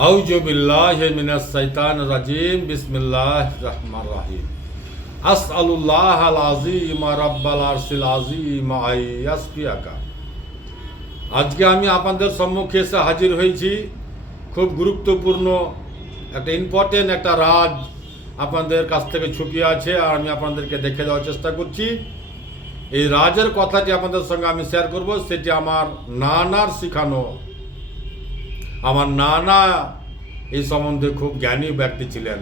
আউযু বিল্লাহি মিনাশ শাইতানির রাজিম বিসমিল্লাহির রহমানির রহিম আসআলুল্লাহাল আযীম রাব্বাল আরশিল আযীম আইয়াসফিয়াকা। আজকে আমি আপনাদের সম্মুখে এসে হাজির হয়েছি। খুব গুরুত্বপূর্ণ একটা ইম্পর্টেন্ট একটা রাজ আপনাদের কাছ থেকে ছুপিয়ে আছে, আর আমি আপনাদেরকে দেখে দেওয়ার চেষ্টা করছি। এই রাজের কথাটি আপনাদের সঙ্গে আমি শেয়ার করব। সেটি আমার নানার শিখানো। আমার নানা এই সম্বন্ধে খুব জ্ঞানী ব্যক্তি ছিলেন।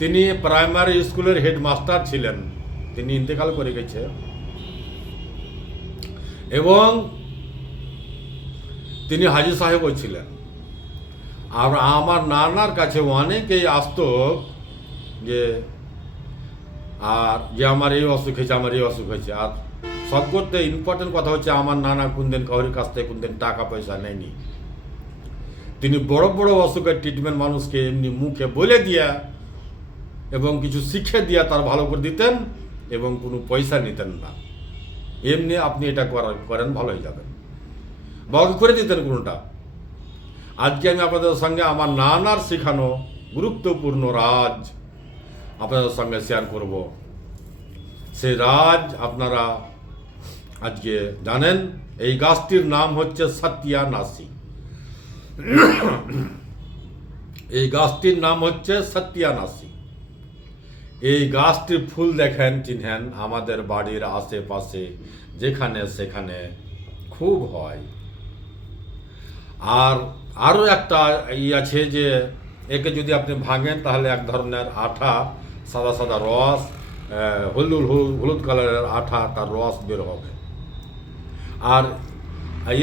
তিনি প্রাইমারি স্কুলের হেডমাস্টার ছিলেন। তিনি ইন্তেকাল করে গেছে এবং তিনি হাজী সাহেবও ছিলেন। আর আমার নানার কাছে অনেকেই আসতো যে আমার এই অসুখ হয়েছে, আমার এই অসুখ হয়েছে। আর সব করতে ইম্পর্টেন্ট কথা হচ্ছে, আমার নানা কোনদিন কাউরির কাছ থেকে কোনদিন টাকা পয়সা নেয়নি। তিনি বড় বড় অসুখের ট্রিটমেন্ট মানুষকে এমনি মুখে বলে দিয়া এবং কিছু শিখে দিয়া তার ভালো করে দিতেন এবং কোনো পয়সা নিতেন না। এমনি আপনি এটা করেন ভালো হয়ে যাবেন, বাকি করে দিতেন কোনোটা। আজকে আমি আপনাদের সঙ্গে আমার নানার শেখানো গুরুত্বপূর্ণ রাজ আপনাদের সঙ্গে শেয়ার করব। সেই রাজ আপনারা আজকে জানেন। এই গাছটির নাম হচ্ছে সত্যানাশী। এই গাছটির নাম হচ্ছে সত্যানাশী। এই গাছটির ফুল দেখেন, চিনহেন, আমাদের বাড়ির আশেপাশে যেখানে সেখানে খুব হয়। আর আরও একটা আছে যে একে যদি আপনি ভাঙেন তাহলে এক ধরনের আঠা, সাদা সাদা রস, হলুদ কালারের আঠা, তার রস বের হবে। আর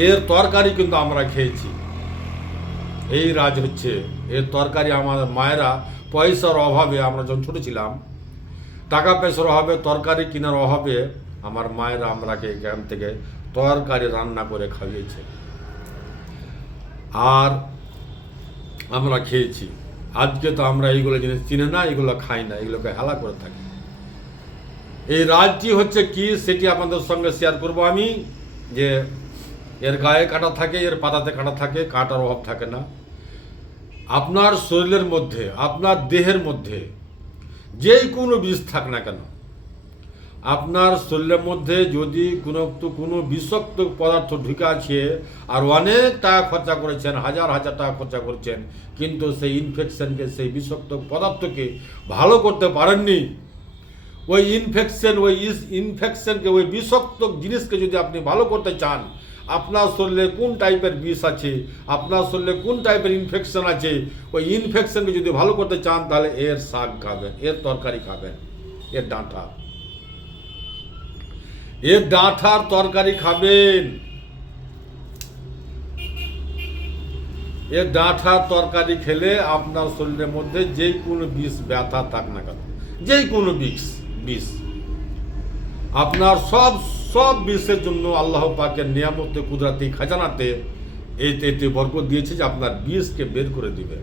এর তরকারি কিন্তু আমরা খেয়েছি। এই রাজ হচ্ছে এর তরকারি। আমাদের মায়েরা পয়সার অভাবে, আমরা যখন ছোটো ছিলাম, টাকা পয়সার অভাবে, তরকারি কেনার অভাবে আমার মায়েরা আমরাকে এখান থেকে তরকারি রান্না করে খাইয়েছে আর আমরা খেয়েছি। আজকে তো আমরা এইগুলো জিনিস চিনি না, এগুলো খাই না, এগুলোকে হেলা করে থাকি। এই রাজটি হচ্ছে কি সেটি আপনাদের সঙ্গে শেয়ার করব আমি। যে এর গায়ে কাঁটা থাকে, এর পাতাতে কাঁটা থাকে, কাঁটার অভাব থাকে না। আপনার শরীরের মধ্যে, আপনার দেহের মধ্যে যেই কোনো বিষ থাক না কেন, আপনার শরীরের মধ্যে যদি কোনো বিষাক্ত পদার্থ ঢুকে আছে আর অনেক টাকা খরচা করেছেন, হাজার হাজার টাকা খরচা করেছেন, কিন্তু সেই ইনফেকশনকে, সেই বিষাক্ত পদার্থকে ভালো করতে পারেননি, ওই ইনফেকশনকে, ওই বিষাক্ত জিনিসকে যদি আপনি ভালো করতে চান, আপনার শরীরে কোন টাইপের বিষ আছে, আপনার শরীরে কোন টাইপের ইনফেকশন আছে, ওই ইনফেকশনকে যদি ভালো করতে চান তাহলে এর শাক খাবেন, এর তরকারি খাবেন, এর ডাঁটার তরকারি খাবেন। এর ডাঁটার তরকারি খেলে আপনার শরীরের মধ্যে যেই কোনো বিষ, ব্যথা থাক না কেন, যেই কোনো বিষ আপনার সব বিষের জন্য আল্লাহ পাকের নিয়ামতে, কুদরতি খাজানাতে এতে বরকত দিয়েছে যে আপনার বিষকে বের করে দিবে।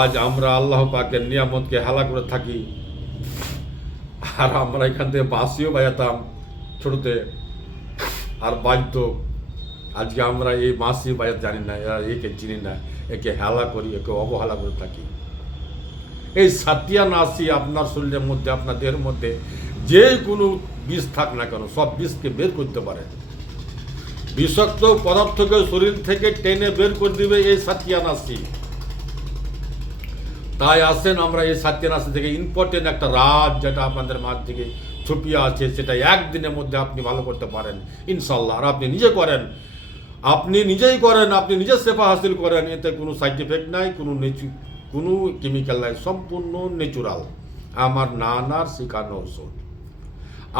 আজ আমরা আল্লাহ পাকের নিয়ামতকে হেলা করে থাকি। আর আমরা এখান থেকে বাঁশিও বাজাতাম ছোটতে, আর বাজত। আজকে আমরা এই বাঁশি বাজাতে জানি না, একে চিনি না, একে হেলা করি, একে অবহেলা করে থাকি। এই সত্যানাশী আপনার শরীরের মধ্যে, আপনার দেহের মধ্যে যে কোনো বিষ থাক না কেন, সব বিষকে বের করতে পারে। বিষাক্ত পদার্থকে শরীর থেকে টেনে বের করে দিবে এই সত্যানাশী। তাই আসেন আমরা এই সত্যানাশী থেকে ইম্পর্টেন্ট একটা রাজ, যেটা আপনাদের মাঝ থেকে ছুপিয়ে আছে, সেটা একদিনের মধ্যে আপনি ভালো করতে পারেন ইনশাল্লাহ। আর আপনি নিজেই করেন, আপনি নিজে সেবা হাসিল করেন। এতে কোনো সাইড এফেক্ট নাই, কোনো কেমিক্যাল নাই, সম্পূর্ণ ন্যাচুরাল। আমার নানার শিখানো ওষুধ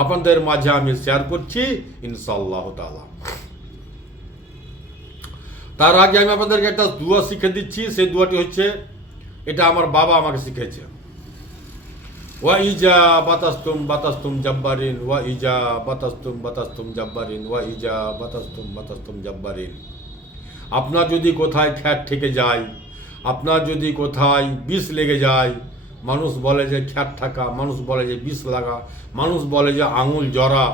আপনাদের মাঝে আমি শেয়ার করছি ইনশাআল্লাহ তাআলা। তার আগে আমি আপনাদেরকে একটা দোয়া শিখে দিচ্ছি। সেই দোয়াটি হচ্ছে, এটা আমার বাবা আমাকে শিখেছে। ওয়া ইজা বাতাস্তুম জাব্বারিন, ওয়া ইজা বাতাস্তুম জাব্বারিন, ওয়া ইজা বাতাস্তুম জাব্বারিন। আপনার যদি কোথায় খ্যাট ঠেকে যায়, আপনার যদি কোথায় বিষ লেগে যায়, মানুষ বলে যে খ্যাট থাকা, মানুষ বলে যে বিষ লাগা, মানুষ বলে যে আঙুল জরা,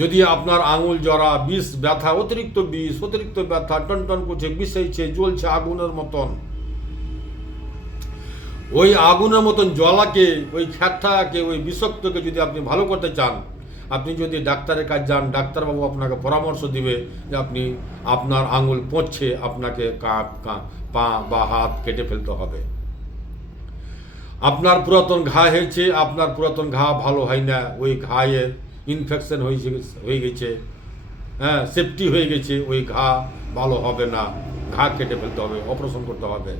যদি আপনার আঙুল জরা, বিষ, ব্যথা, অতিরিক্ত বিষ, অতিরিক্ত ব্যথা, টন করছে, বিষাইছে, জ্বলছে আগুনের মতন, ওই আগুনের মতন জ্বলাকে, ওই খ্যাটটাকে, ওই বিষাক্তকে যদি আপনি ভালো করতে চান, আপনি যদি ডাক্তারের কাছে যান, ডাক্তারবাবু আপনাকে পরামর্শ দিবে যে আপনি আপনার আঙুল পচছে, আপনাকে পা বা হাত কেটে ফেলতে হবে। আপনার পুরাতন ঘা হয়েছে, আপনার পুরাতন ঘা ভালো হয় না, ওই ঘায়ের ইনফেকশন হয়ে গেছে, হ্যাঁ, সেফটি হয়ে গেছে, ওই ঘা ভালো হবে না, ঘা কেটে ফেলতে হবে, অপারেশন করতে হবে।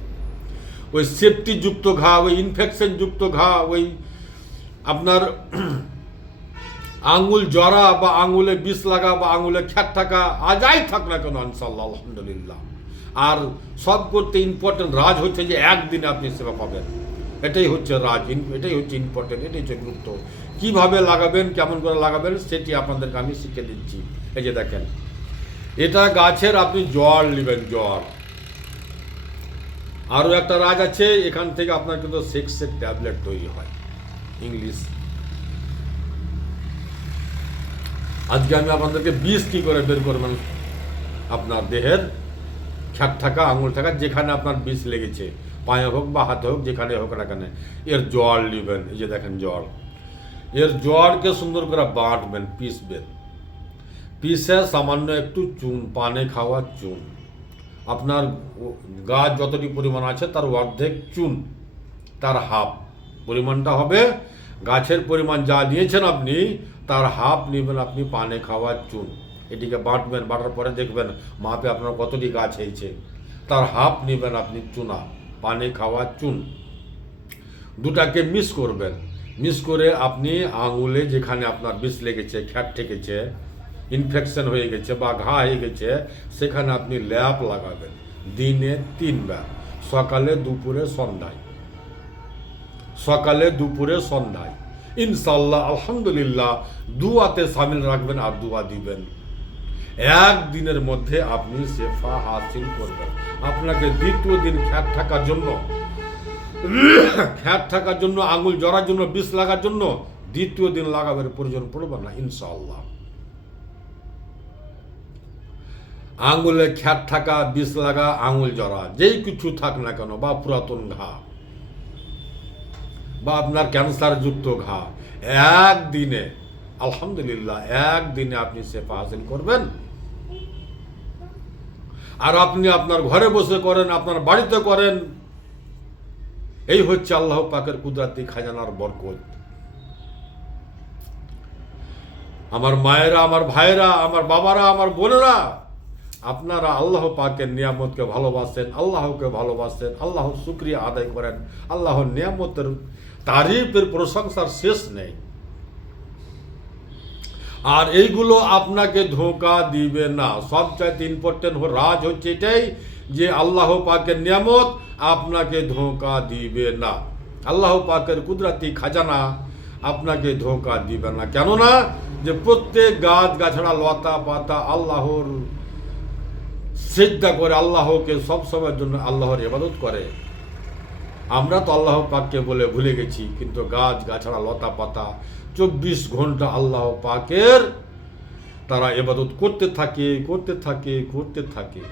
ওই সেফটিযুক্ত ঘা, ওই ইনফেকশনযুক্ত ঘা, ওই আপনার আঙুল জরা বা আঙুলে বিষ লাগা বা আঙুলে খ্যাট থাকা, আজাই থাক না কেন ইনশাআল্লাহ, আলহামদুলিল্লাহ। আর সব করতে ইম্পর্টেন্ট রাজ হচ্ছে যে একদিনে আপনি সেবা পাবেন, এটাই হচ্ছে রাজ, এটাই হচ্ছে ইম্পর্টেন্ট, এটাই হচ্ছে গুরুত্ব। কীভাবে লাগাবেন, কেমন করে লাগাবেন, সেটি আপনাদেরকে আমি শিখে দিচ্ছি। এই যে দেখেন, এটা গাছের আপনি জল নেবেন, জল। আরও একটা রাজ আছে, এখান থেকে আপনার কিন্তু সেক্সের ট্যাবলেট তৈরি হয়, ইংলিশ। আজকে আমি আপনাদেরকে বিষ কী করে বের করবেন আপনার দেহের খ্যাট থাকা, আঙুল থাকা, যেখানে আপনার বিষ লেগেছে, পায়ে হোক বা হাতে হোক, যেখানে হোক না কেন, এর জল নেবেন। এই যে দেখেন জল, এর জলকে সুন্দর করে বাঁটবেন, পিসবেন, পিসে সামান্য একটু চুন, পানে খাওয়া চুন, আপনার গাছ যতটি পরিমাণ আছে তার অর্ধেক চুন, তার হাফ পরিমাণটা হবে, গাছের পরিমাণ যা নিয়েছেন আপনি তার হাফ নেবেন আপনি পানে খাওয়া চুন। এটিকে বাঁটবেন, বাটার পরে দেখবেন মাপে আপনার কতটি গাছ হয়েছে, তার হাফ নেবেন আপনি চুনা, পানে খাওয়া চুন। দুটাকে মিক্স করবেন, মিক্স করে আপনি আঙুলে যেখানে আপনার বিষ লেগেছে, খ্যাট ঠেকেছে, ইনফেকশন হয়ে গেছে বা ঘা হয়ে গেছে, সেখানে আপনি ল্যাপ লাগাবেন দিনে 3 বার, সকালে, দুপুরে, সন্ধ্যায়, সকালে, দুপুরে, সন্ধ্যায়। ইনশাআল্লাহ আলহামদুলিল্লাহ দুয়াতে সামিল রাখবেন আর দুয়া দিবেন, একদিনের মধ্যে আপনি শেফা হাসিল করবেন। আপনাকে দ্বিতীয় দিন খ্যাট থাকার জন্য, আঙুল জড়ার জন্য, বিষ লাগার জন্য দ্বিতীয় দিন লাগাবার প্রয়োজন পড়বে না ইনশাআল্লাহ। আঙুলে খ্যাট থাকা, বিষ লাগা, আঙুল জড়া, যেই কিছু থাক না কেন, বা পুরাতন ঘা বা আপনার ক্যান্সার যুক্ত ঘা, একদিনে আলহামদুলিল্লাহ একদিনে আপনি শেফা হাসিল করবেন। আর আপনি আপনার ঘরে বসে করেন, আপনার বাড়িতে করেন, এই হচ্ছে আল্লাহ পাকের কুদরতি খাজানার বরকত। আমার মায়েরা, আমার ভাইয়েরা, আমার বাবারা, আমার বোনেরা, আপনারা আল্লাহ পাকের নিয়ামতকে ভালোবাসেন, আল্লাহকে ভালোবাসেন, আল্লাহর শুকরিয়া আদায় করেন, আল্লাহর নিয়ামতের তারিফের প্রশংসার শেষ নেই। আর এইগুলো আপনাকে ধোঁকা দিবে না। সবচাইতে ইম্পর্টেন্ট রাজ হচ্ছে এটাই যে আল্লাহ পাকের নিয়ামত আপনাকে ধোঁকা দিবে না, আল্লাহ পাকের কুদরতি খাজানা আপনাকে ধোঁকা দিবে না। কেননা যে প্রত্যেক গাছ গাছড়া, লতা পাতা আল্লাহর সিজদা করে, আল্লাহকে সবসময়ের জন্য আল্লাহর ইবাদত করে। আমরা তো আল্লাহ পাককে বলে ভুলে গেছি, কিন্তু গাছ গাছড়া, লতা পাতা 24 ঘন্টা আল্লাহ পাকের তারা ইবাদত করতে থাকে।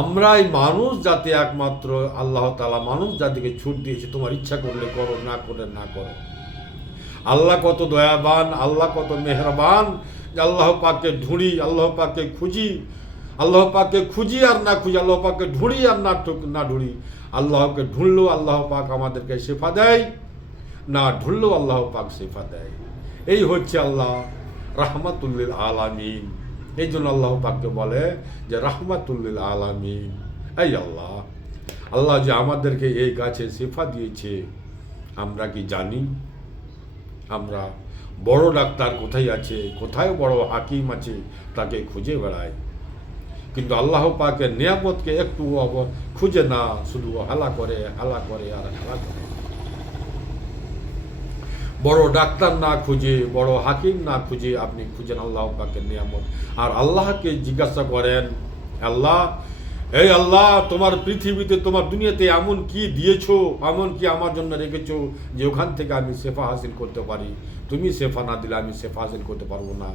আমরাই মানুষ জাতি একমাত্র আল্লাহ তাআলা মানুষ জাতিকে ছুট দিয়েছে, তোমার ইচ্ছা করলে করো, না করলে না করো। আল্লাহ কত দয়াবান, আল্লাহ কত মেহরবান, যে আল্লাহ পাককে ঢুঁড়ি, আল্লাহ পাককে খুঁজি, আল্লাহ পাককে খুঁজি আর না খুঁজি, আল্লাহ পাককে ঢুঁড়ি আর না ঢুঁড়ি। আল্লাহকে ঢুঁড়লেও আল্লাহ পাক আমাদেরকে শেফা দেয়, না ঢুঁড়লেও আল্লাহ পাক শেফা দেয়। এই হচ্ছে আল্লাহ রাহমাতুল্লিল আলামিন। এই জন্য আল্লাহ পাককে বলে যে রাহমাতুল্লিল আলামিন। এই আল্লাহ যে আমাদেরকে এই গাছে শেফা দিয়েছে, আমরা কি জানি? আমরা বড় ডাক্তার কোথায় আছে, কোথায় বড় হাকিম আছে, তাকে খুঁজে বেড়াই, কিন্তু আল্লাহ পাকের নিয়ামতকে একটু খুঁজে না, শুধু হালা করে আর হালা করে। বড় ডাক্তার না খুঁজে, বড় হাকিম না খুঁজে আপনি খুঁজেন আল্লাহ পাকের নিয়ামত, আর আল্লাহকে জিজ্ঞাসা করেন, আল্লাহ হে আল্লাহ, তোমার পৃথিবীতে, তোমার দুনিয়াতে এমন কি দিয়েছো, এমন কি আমার জন্য রেখেছো যে ওখান থেকে আমি শেফা হাসিল করতে পারি। তুমি শেফা না দিলে আমি শেফা হাসিল করতে পারবো না।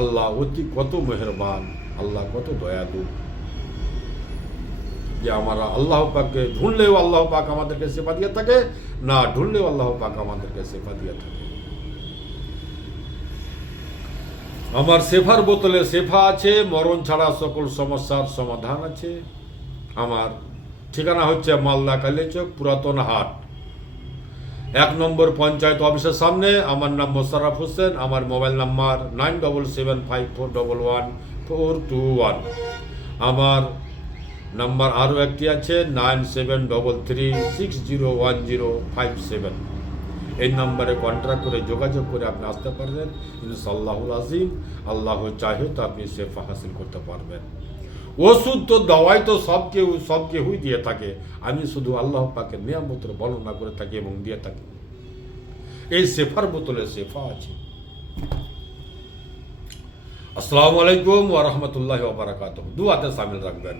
আল্লাহ অতি কত মেহেরবান, আল্লাহ কত দয়ালু, যে আমরা আল্লাহ পাককে ঢুনলেও আল্লাহ পাক আমাদেরকে শেফা দিয়ে থাকে, না ঢুনলেও আল্লাহ পাক আমাদেরকে শেফা দিয়ে থাকে। আমার শেফার বোতলে শেফা আছে, মরণ ছাড়া সকল সমস্যার সমাধান আছে। আমার ঠিকানা হচ্ছে মালদা কালিয়াচক পুরাতন হাট, 1 নম্বর পঞ্চায়েত অফিসের সামনে। আমার নাম মোশাররফ হোসেন। আমার মোবাইল নাম্বার 9775414421। আমার নাম্বার আরও একটি আছে 9733601057। এই নাম্বারে কন্ট্যাক্ট করে যোগাযোগ করে আপনি আসতে পারবেন। ইনশাআল্লাহুল আজিম, আল্লাহ চাহে তো আপনি শেফা হাসিল করতে পারবেন। ওষুধ তো দাওয়াই তো সব কেউই দিয়ে থাকে, আমি শুধু আল্লাহ পাকের নিয়ামতের বর্ণনা করে থাকি এবং দিয়ে থাকি। এই শেফার বোতলে শেফা আছে। আসসালামু আলাইকুম ওয়া রাহমাতুল্লাহি ওয়া বারাকাতুহু। দুআতে শামিল রাখবেন।